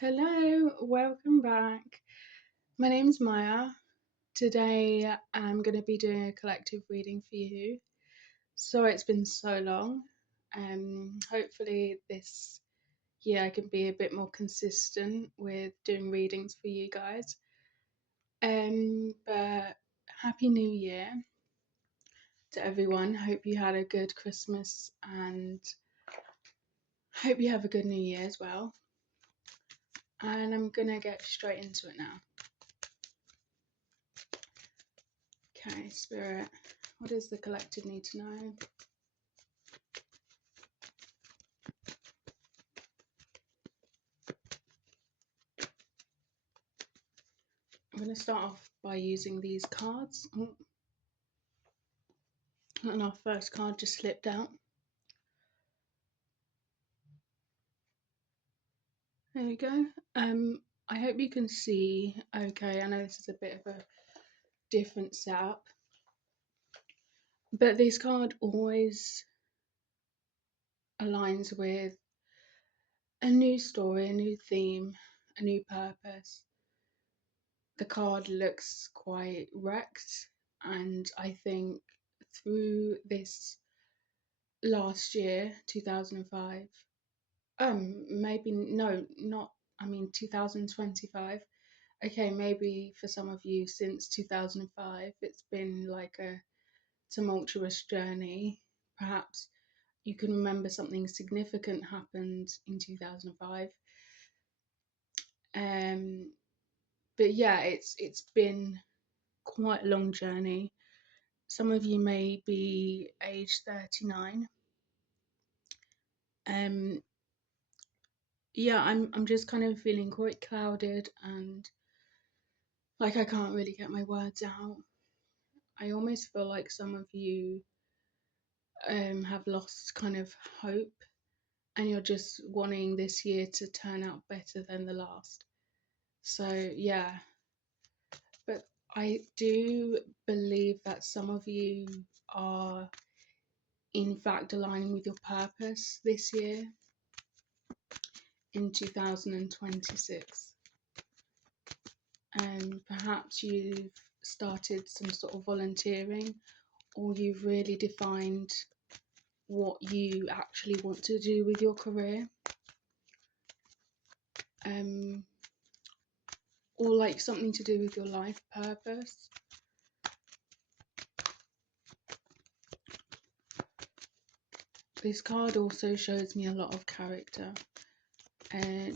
Hello, welcome back. My name's Maya. Today I'm going to be doing a collective reading for you. Sorry it's been so long. Hopefully this year I can be a bit more consistent with doing readings for you guys. But Happy New Year to everyone. Hope you had a good Christmas and hope you have a good New Year as well. And I'm going to get straight into it now. Okay, Spirit, what does the collective need to know? I'm going to start off by using these cards. And our first card just slipped out. There we go. I hope you can see okay. I know this is a bit of a different setup, but this card always aligns with a new story, a new theme, a new purpose. The card looks quite wrecked, and I think through this last year, 2005, maybe no, not, I mean 2025. Okay, maybe for some of you since 2005, it's been like a tumultuous journey. Perhaps you can remember something significant happened in 2005. But yeah, it's been quite a long journey. Some of you may be age 39. Yeah, I'm just kind of feeling quite clouded and like I can't really get my words out. I almost feel like some of you have lost kind of hope and you're just wanting this year to turn out better than the last. So, yeah, but I do believe that some of you are in fact aligning with your purpose this year in 2026. Perhaps you've started some sort of volunteering or you've really defined what you actually want to do with your career, or like something to do with your life purpose. This card also shows me a lot of character.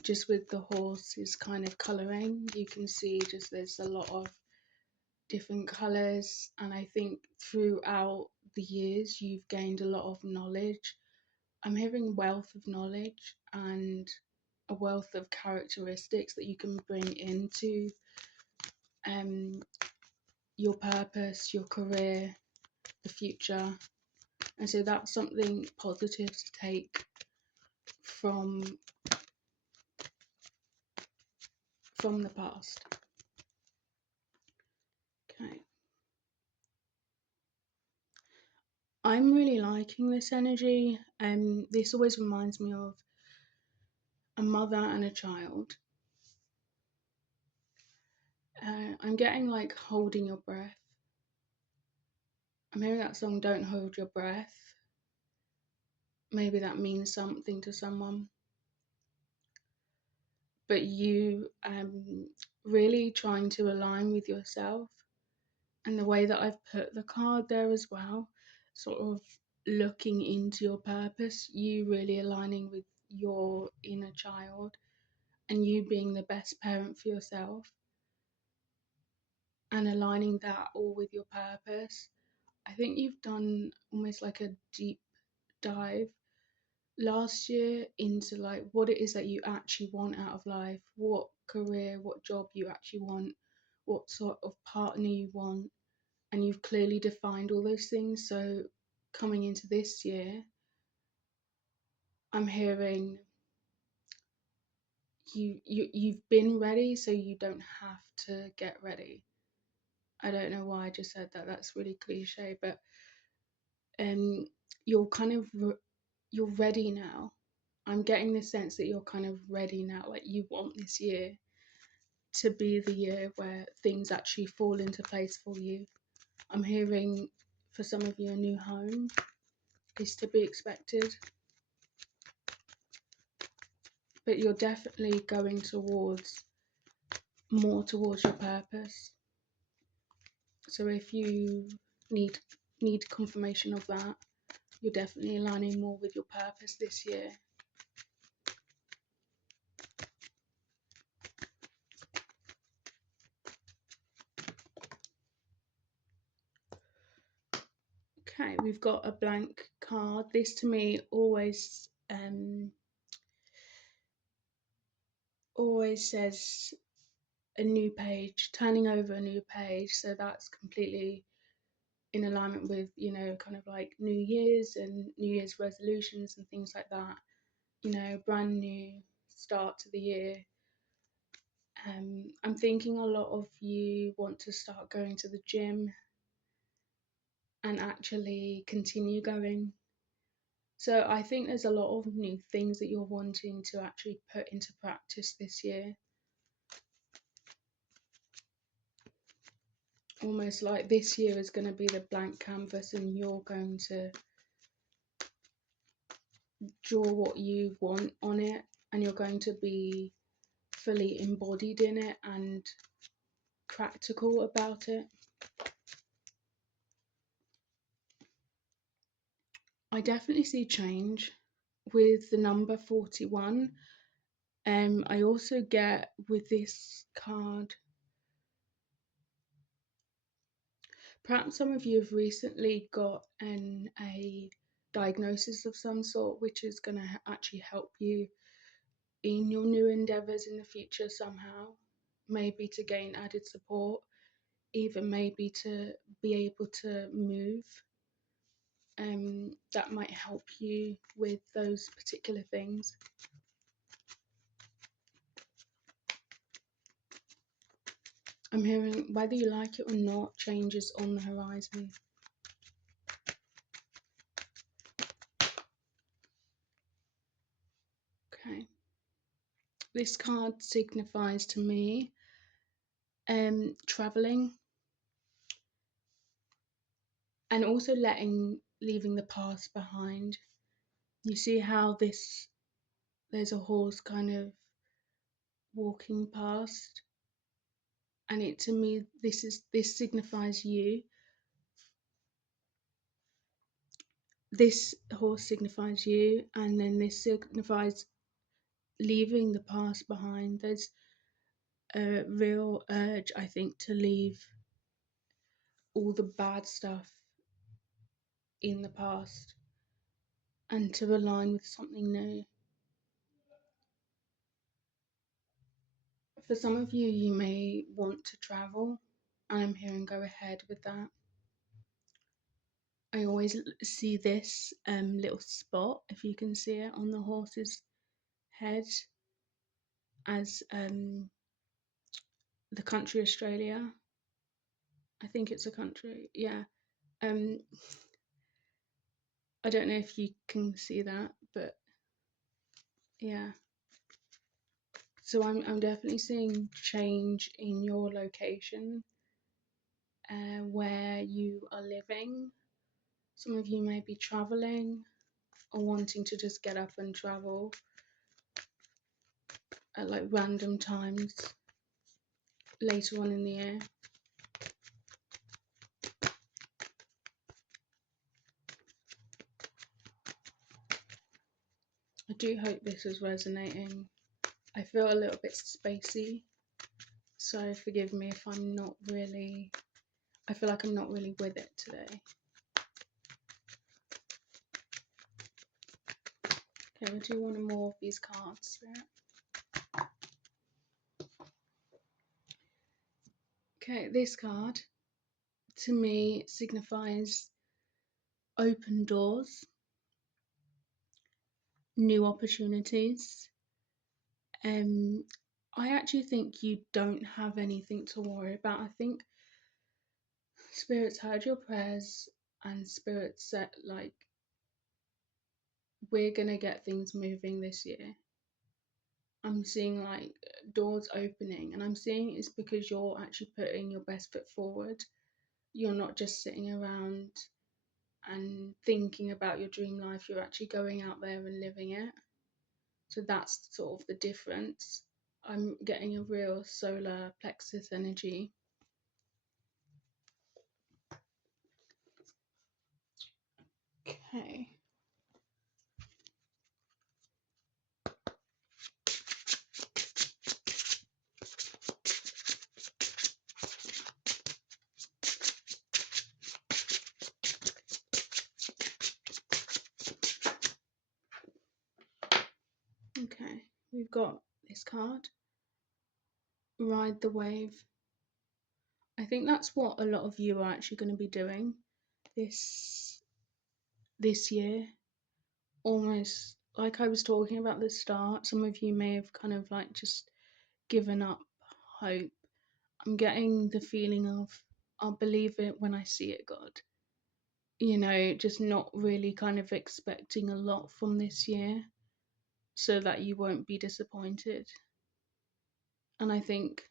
Just with the horse's kind of colouring, you can see just there's a lot of different colours, and I think throughout the years you've gained a lot of knowledge. I'm hearing wealth of knowledge and a wealth of characteristics that you can bring into your purpose, your career, the future. And so that's something positive to take from the past. Okay. I'm really liking this energy. This always reminds me of a mother and a child. I'm getting like holding your breath. I'm hearing that song, Don't Hold Your Breath. Maybe that means something to someone. But you really trying to align with yourself. And the way that I've put the card there as well, sort of looking into your purpose, you really aligning with your inner child and you being the best parent for yourself and aligning that all with your purpose. I think you've done almost like a deep dive last year into like what it is that you actually want out of life, what career, what job you actually want, what sort of partner you want, and you've clearly defined all those things. So coming into this year, I'm hearing you've been ready, so you don't have to get ready. I don't know why I just said that. That's really cliche, but you're kind of you're ready now. I'm getting the sense that you're kind of ready now, like you want this year to be the year where things actually fall into place for you. I'm hearing for some of you a new home is to be expected, but you're definitely going towards towards your purpose. So if you need confirmation of that, you're definitely aligning more with your purpose this year. Okay, we've got a blank card. This to me always says a new page, turning over a new page. So that's completely in alignment with, you know, kind of like New Year's and New Year's resolutions and things like that. You know, brand new start to the year. I'm thinking a lot of you want to start going to the gym and actually continue going. So I think there's a lot of new things that you're wanting to actually put into practice this year. Almost like this year is going to be the blank canvas and you're going to draw what you want on it, and you're going to be fully embodied in it and practical about it. I definitely see change with the number 41. I also get with this card, perhaps some of you have recently got a diagnosis of some sort, which is going to actually help you in your new endeavours in the future somehow. Maybe to gain added support, even maybe to be able to move. That might help you with those particular things. I'm hearing, whether you like it or not, changes on the horizon. Okay. This card signifies to me traveling, and also leaving the past behind. You see how there's a horse kind of walking past, and it, to me, this signifies you. This horse signifies you, and then this signifies leaving the past behind. There's a real urge, I think, to leave all the bad stuff in the past and to align with something new. For some of you, you may want to travel, and I'm hearing go ahead with that. I always see this little spot, if you can see it, on the horse's head as the country Australia. I think it's a country, yeah. I don't know if you can see that, but yeah. So I'm definitely seeing change in your location, where you are living. Some of you may be traveling or wanting to just get up and travel at like random times later on in the year. I do hope this is resonating. I feel a little bit spacey, so forgive me if I'm not really, I feel like I'm not really with it today. Okay, we'll do one more of these cards. Okay, this card to me signifies open doors, new opportunities. I actually think you don't have anything to worry about. I think Spirit's heard your prayers, and Spirit set, like, we're gonna get things moving this year. I'm seeing like doors opening, and I'm seeing it's because you're actually putting your best foot forward. You're not just sitting around and thinking about your dream life, you're actually going out there and living it. So that's sort of the difference. I'm getting a real solar plexus energy. Okay. Okay, we've got this card, Ride the Wave. I think that's what a lot of you are actually going to be doing this year. Almost like I was talking about at the start, some of you may have kind of like just given up hope. I'm getting the feeling of, I'll believe it when I see it, God. You know, just not really kind of expecting a lot from this year so that you won't be disappointed. And I think,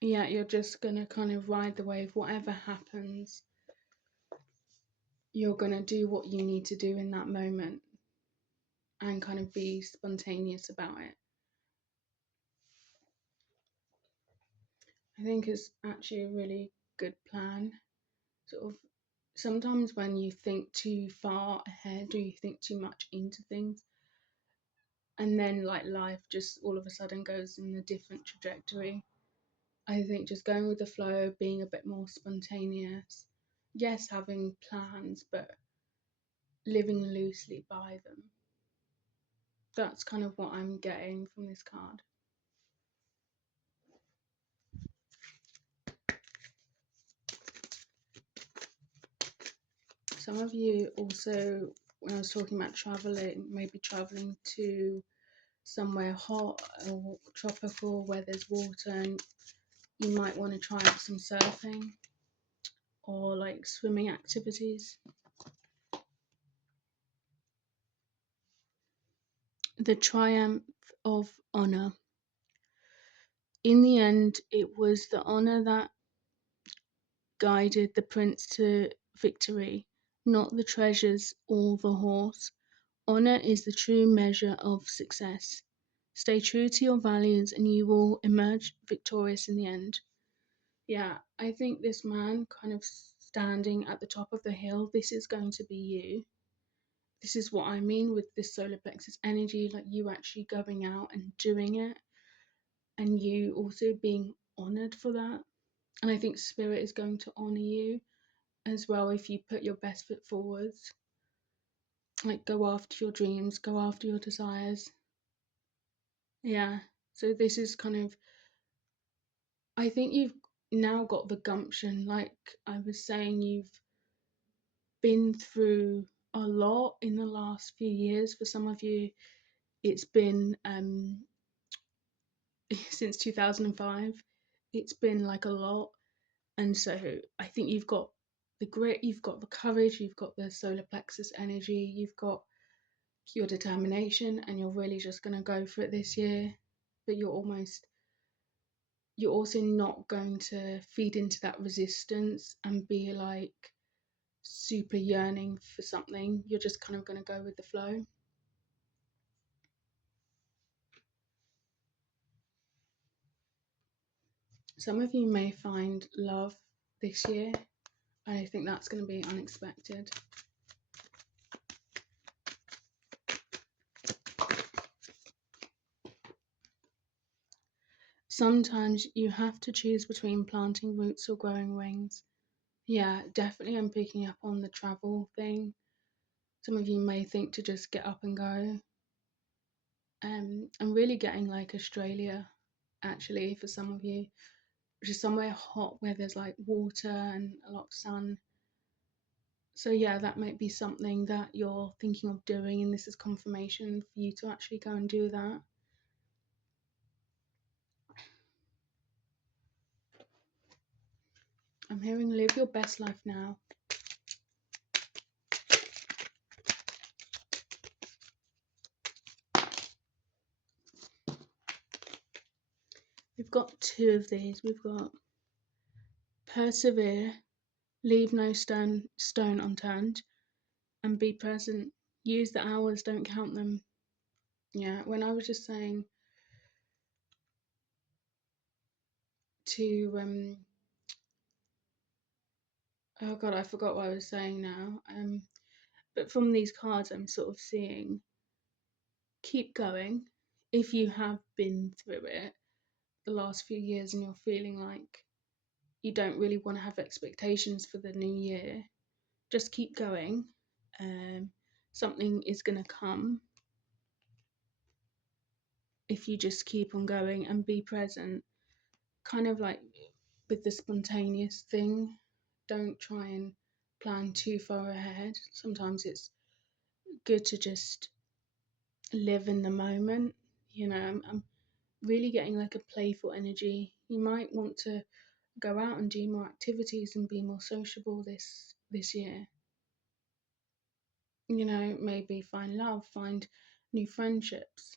yeah, you're just going to kind of ride the wave. Whatever happens, you're going to do what you need to do in that moment and kind of be spontaneous about it. I think it's actually a really good plan. Sort of sometimes when you think too far ahead or you think too much into things, and then like life just all of a sudden goes in a different trajectory. I think just going with the flow, being a bit more spontaneous, yes, having plans, but living loosely by them. That's kind of what I'm getting from this card. Some of you also, when I was talking about traveling, maybe traveling to somewhere hot or tropical where there's water, and you might want to try out some surfing or like swimming activities. The triumph of honor. In the end, it was the honor that guided the prince to victory, not the treasures or the horse. Honor is the true measure of success. Stay true to your values and you will emerge victorious in the end. Yeah, I think this man kind of standing at the top of the hill, this is going to be you. This is what I mean with this solar plexus energy, like you actually going out and doing it, and you also being honored for that. And I think spirit is going to honor you as well if you put your best foot forwards. Like go after your dreams, go after your desires. Yeah. So this is kind of, I think you've now got the gumption. Like I was saying, you've been through a lot in the last few years. For some of you, it's been since 2005. It's been like a lot. And so I think you've got the grit, you've got the courage, you've got the solar plexus energy, you've got your determination, and you're really just going to go for it this year. But you're also not going to feed into that resistance and be like super yearning for something. You're just kind of going to go with the flow. Some of you may find love this year, and I think that's going to be unexpected. Sometimes you have to choose between planting roots or growing wings. Yeah, definitely I'm picking up on the travel thing. Some of you may think to just get up and go. I'm really getting like Australia, actually, for some of you, which is somewhere hot where there's like water and a lot of sun. So yeah, that might be something that you're thinking of doing, and this is confirmation for you to actually go and do that. I'm hearing live your best life now. We've got two of these. We've got persevere, leave no stone unturned, and be present. Use the hours, don't count them. Yeah, when I was just saying to oh god, I forgot what I was saying now. But from these cards, I'm sort of seeing keep going. If you have been through it the last few years and you're feeling like you don't really want to have expectations for the new year, just keep going. Um, Something is going to come if you just keep on going and be present. Kind of like with the spontaneous thing, don't try and plan too far ahead. Sometimes it's good to just live in the moment. I'm really getting like a playful energy. You might want to go out and do more activities and be more sociable this year. Maybe find love, find new friendships.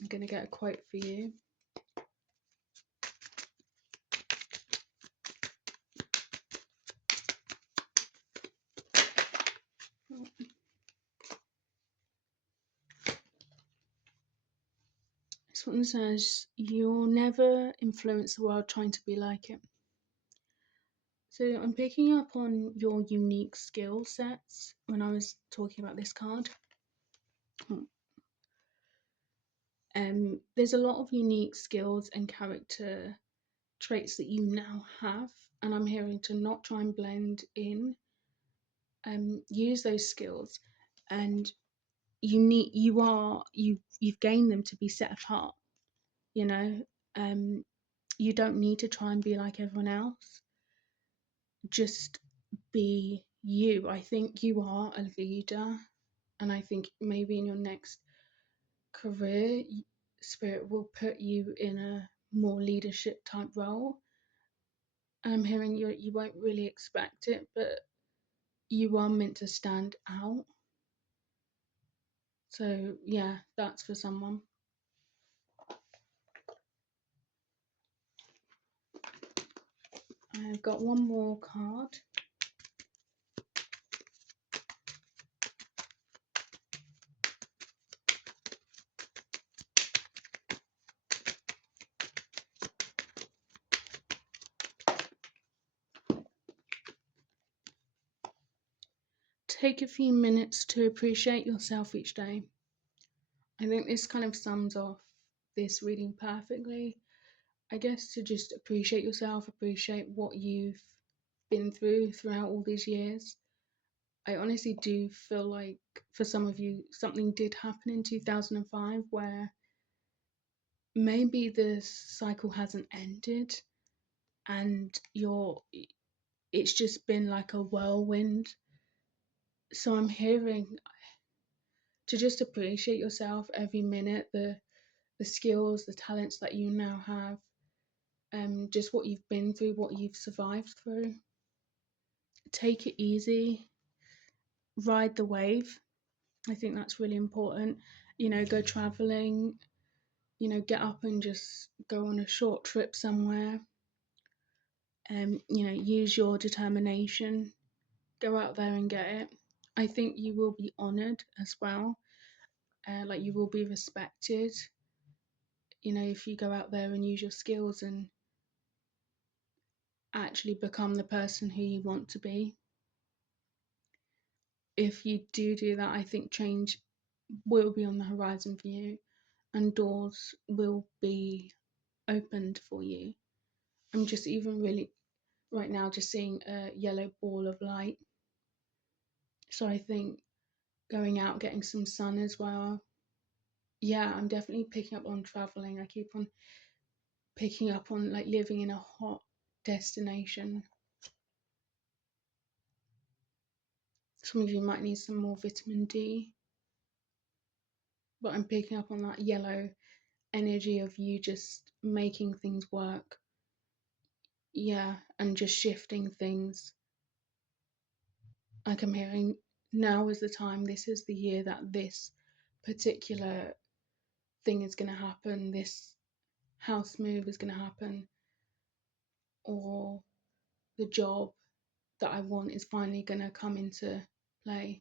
I'm gonna get a quote for you. This one says, "You'll never influence the world trying to be like it." So I'm picking up on your unique skill sets when I was talking about this card. There's a lot of unique skills and character traits that you now have, and I'm hearing to not try and blend in. Use those skills, and you've gained them to be set apart. You know, you don't need to try and be like everyone else. Just be you. I think you are a leader, and I think maybe in your next career, spirit will put you in a more leadership type role. I'm hearing you won't really expect it, but you are meant to stand out. So yeah, that's for someone. I've got one more card. Take a few minutes to appreciate yourself each day. I think this kind of sums off this reading perfectly. I guess to just appreciate yourself, appreciate what you've been through throughout all these years. I honestly do feel like for some of you, something did happen in 2005 where maybe the cycle hasn't ended and it's just been like a whirlwind. So I'm hearing to just appreciate yourself every minute, the skills, the talents that you now have, just what you've been through, what you've survived through. Take it easy, ride the wave. I think that's really important. Go traveling, get up and just go on a short trip somewhere. Use your determination, go out there and get it. I think you will be honored as well. Like you will be respected, if you go out there and use your skills and actually become the person who you want to be. If you do that, I think change will be on the horizon for you and doors will be opened for you. I'm just even really right now just seeing a yellow ball of light. So I think going out, getting some sun as well. Yeah, I'm definitely picking up on traveling. I keep on picking up on like living in a hot destination. Some of you might need some more vitamin D, but I'm picking up on that yellow energy of you just making things work. Yeah, and just shifting things. Like I'm hearing now is the time, this is the year that this particular thing is going to happen, this house move is going to happen, or the job that I want is finally going to come into play.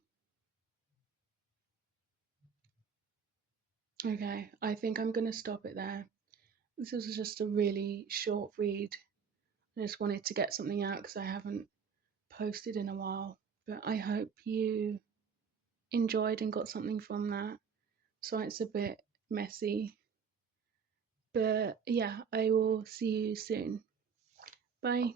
Okay, I think I'm going to stop it there. This was just a really short read. I just wanted to get something out because I haven't posted in a while. But I hope you enjoyed and got something from that. So it's a bit messy. But yeah, I will see you soon. Bye.